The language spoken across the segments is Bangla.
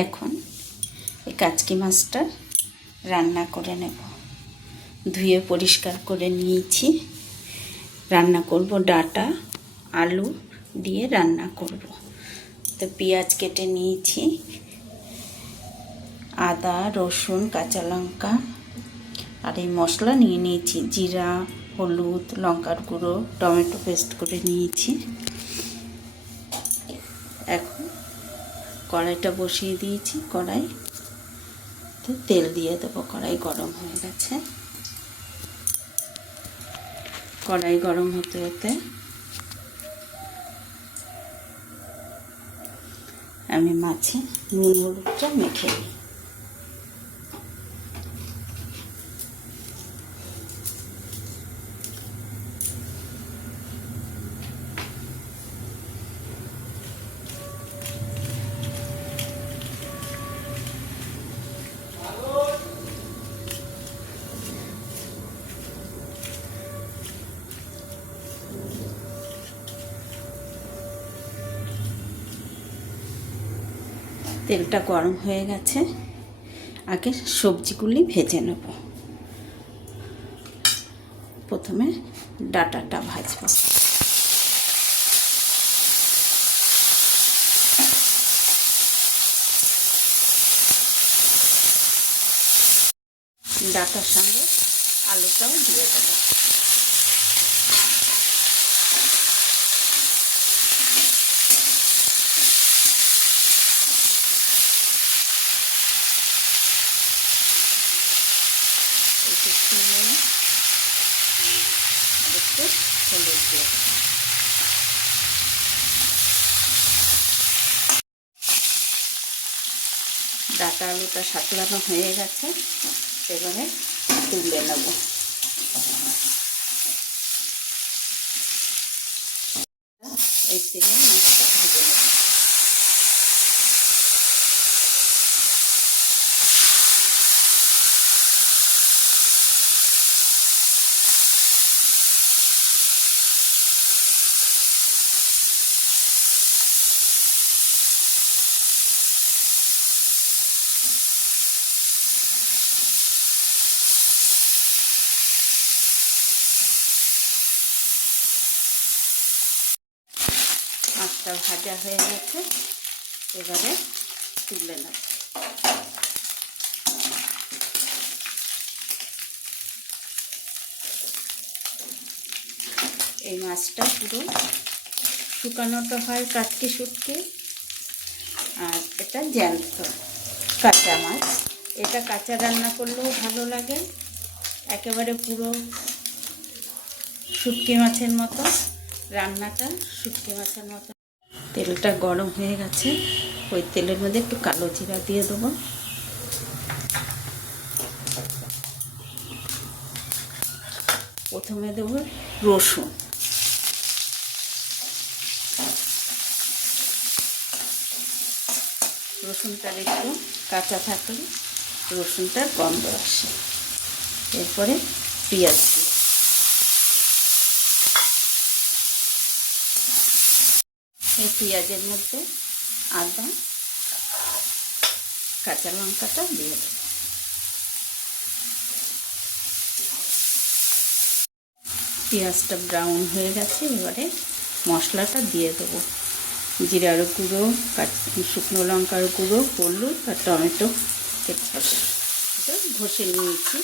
এখন এই কাচকি মাছটা রান্না করে নেব। ধুয়ে পরিষ্কার করে নিয়েছি। রান্না করব, ডাঁটা আলু দিয়ে রান্না করব। তো পেঁয়াজ কেটে নিয়েছি, আদা রসুন কাঁচা লঙ্কা আর এই মশলা নিয়ে নিয়েছি, জিরা হলুদ লঙ্কার গুঁড়ো টমেটো পেস্ট করে নিয়েছি। এখন কড়াইটা বসিয়ে দিয়েছি, কড়াইতে তেল দিয়ে দেবো। কড়াই গরম হয়ে গেছে। কড়াই গরম হতে হতে আমি মাছে নুন হলুদটা মেখে নিই। তেলটা গরম হয়ে গেছে, আগে সবজিগুলি ভেজে নেব। প্রথমে ডাঁটাটা ভাজবো। ডাঁটার সঙ্গে আলুটাও দিয়ে দেবো। একটু নিয়ে একটু হলুদ দিয়ে দেবো। ডাঁটা আলুটা সাঁতলানো হয়ে গেছে, এবারে তুলে নেব। এই তেলে মাছটা ভেজে নেব। মাছটা ভাজা হয়ে গেছে, এবারে তুলে নেব। এই মাছটা পুরো শুকানোটা হয় কাটকি শুটকি, আর এটা জ্যান্ত কাঁচা মাছ। এটা কাঁচা রান্না করলেও ভালো লাগে, একেবারে পুরো শুটকি মাছের মতো রান্নাটা, শুটকি মাছের মতো। তেলটা গরম হয়ে গেছে, ওই তেলের মধ্যে একটু কালো জিরা দিয়ে দেবো। প্রথমে দেবো রসুন, রসুনটার একটু কাঁচা থাকলে রসুনটার গন্ধ আসে। এরপরে পেঁয়াজ দিই। এই পেঁয়াজের মধ্যে আদা কাঁচা লঙ্কাটা দিয়ে দেবো। পেঁয়াজটা ব্রাউন হয়ে গেছে, এবারে মশলাটা দিয়ে দেবো। জিরার গুঁড়ো, শুকনো লঙ্কার গুঁড়ো, হলুদ আর টমেটো এটা ঘষে নিয়েছি।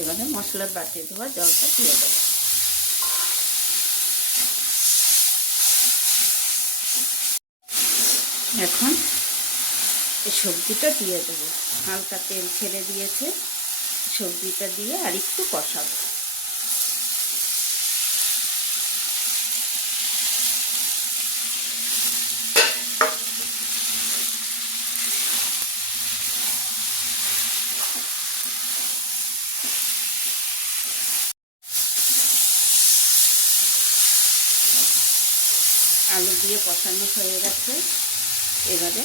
এবারে মশলার বাটি দেওয়া জলটা দিয়ে দেবো। এখন এই সবজিটা দিয়ে দেবো। হালকা তেল ছেড়ে দিয়েছে, সবজিটা দিয়ে আর একটু কষাবো। আলু দিয়ে কষানো হয়ে গেছে, এবারে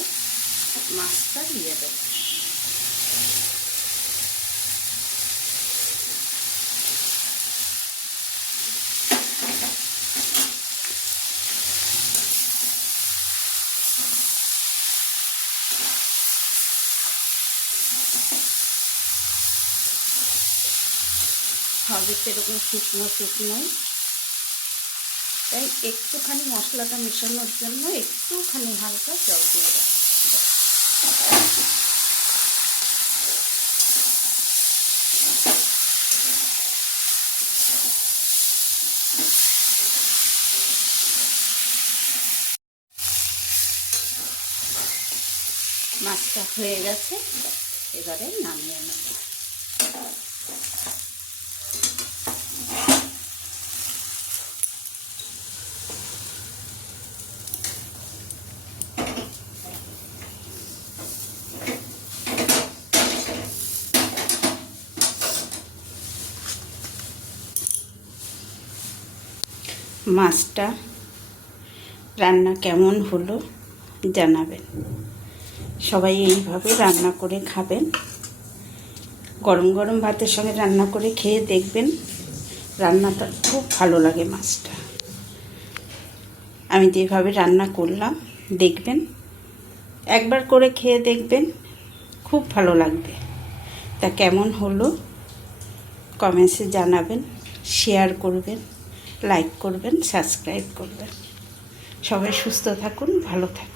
মাছটা দিয়ে দেবো। হবে সেরকম শুকনো শুকনোই, তাই একটুখানি মশলাটা মেশানোর জন্য একটুখানি হালকা জল দিয়ে দেয়। মাছটা হয়ে গেছে, এবারে নামিয়ে নেব। মাছটা রান্না কেমন হলো জানাবেন। সবাই এইভাবে রান্না করে খাবেন, গরম গরম ভাতের সঙ্গে রান্না করে খেয়ে দেখবেন, রান্নাটা খুব ভালো লাগে। মাছটা আমি যেভাবে রান্না করলাম দেখবেন, একবার করে খেয়ে দেখবেন, খুব ভালো লাগবে। তা কেমন হলো কমেন্টসে জানাবেন, শেয়ার করবেন, লাইক করবেন, সাবস্ক্রাইব করবেন। সবাই সুস্থ থাকুন, ভালো থাকুন।